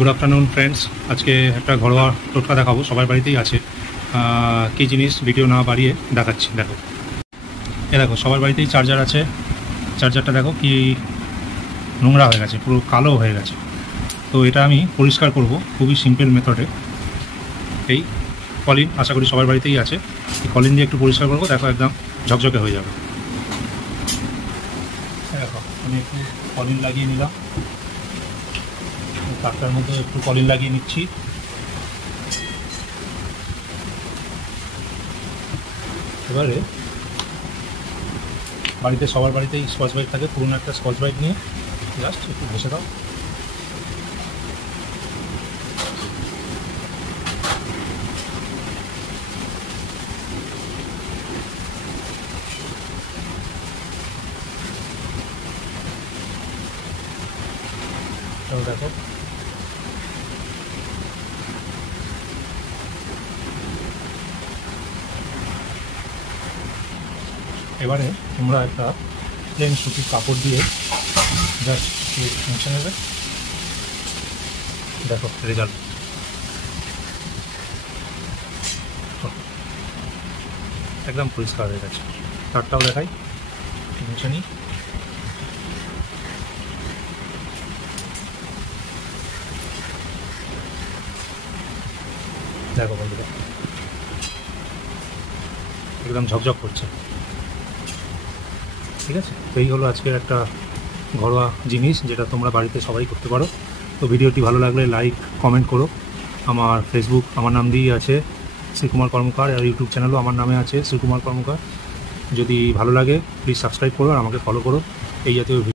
Good afternoon friends. আজকে একটা ঘরোয়া টোটকা দেখাবো, সবার বাড়িতেই আছে। কী জিনিস ভিডিও না বাড়িয়ে দেখাচ্ছি। দেখো, দেখো সবার বাড়িতেই চার্জার আছে। চার্জারটা দেখো কি নোংরা হয়ে গেছে, পুরো কালো হয়ে গেছে। তো এটা আমি পরিষ্কার করব খুবই সিম্পল মেথডে। এই কলিন আশা করি সবার বাড়িতেই আছে। এই কলিন দিয়ে একটু পরিষ্কার করবো, দেখো একদম ঝকঝকে হয়ে যাবে। দেখো আমি একটু কলিন লাগিয়ে নিলাম, তারটার মধ্যে একটু কলিন লাগিয়ে নিচ্ছি। এবারে বাড়িতে সবার বাড়িতেই স্কচ ব্রাইট থাকে, পুরনো একটা স্কচ ব্রাইট নিয়ে জাস্ট একটু ঘষে দাও। দেখো এবারে তোমরা একটা প্লেন সুতির কাপড় দিয়ে জাস্ট মুছে নেবে। দেখো রেজাল্ট একদম পরিষ্কার হয়ে গেছে। তারটাও দেখাই, মুছে নিই। দেখো বন্ধুরা একদম ঝকঝক করছে। ঠিক আছে, তো এই হলো আজকের একটা ঘরোয়া জিনিস যেটা তোমরা বাড়িতে সবাই করতে পারো। তো ভিডিওটি ভালো লাগলে লাইক কমেন্ট করো। আমার ফেসবুক আমার নাম দিয়েই আছে, শ্রীকুমার কর্মকার, আর ইউটিউব চ্যানেলও আমার নামে আছে, শ্রীকুমার কর্মকার। যদি ভালো লাগে প্লিজ সাবস্ক্রাইব করো আর আমাকে ফলো করো এই জাতীয়